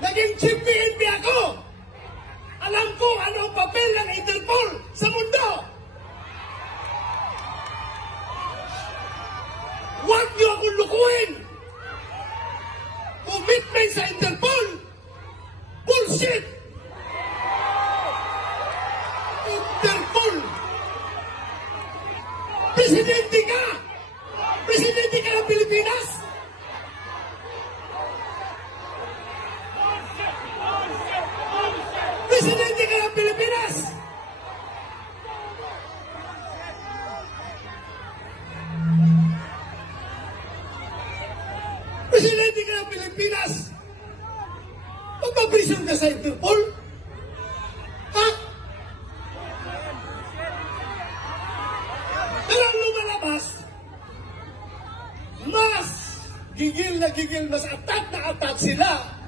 Naging chief PNP ako. Alam ko ano ang papel ng Interpol sa mundo. Huwag niyo akong lukuhin. Commitment sa Interpol. Bullshit. Interpol. Presidente ka. Presidente ka ng Pilipinas. Presidente ka ng Pilipinas! Presidente ka ng Pilipinas! Magpaprisyon ka sa Interpol? Ha? Pero ang lumalabas, mas gigil na gigil, mas atat na atat sila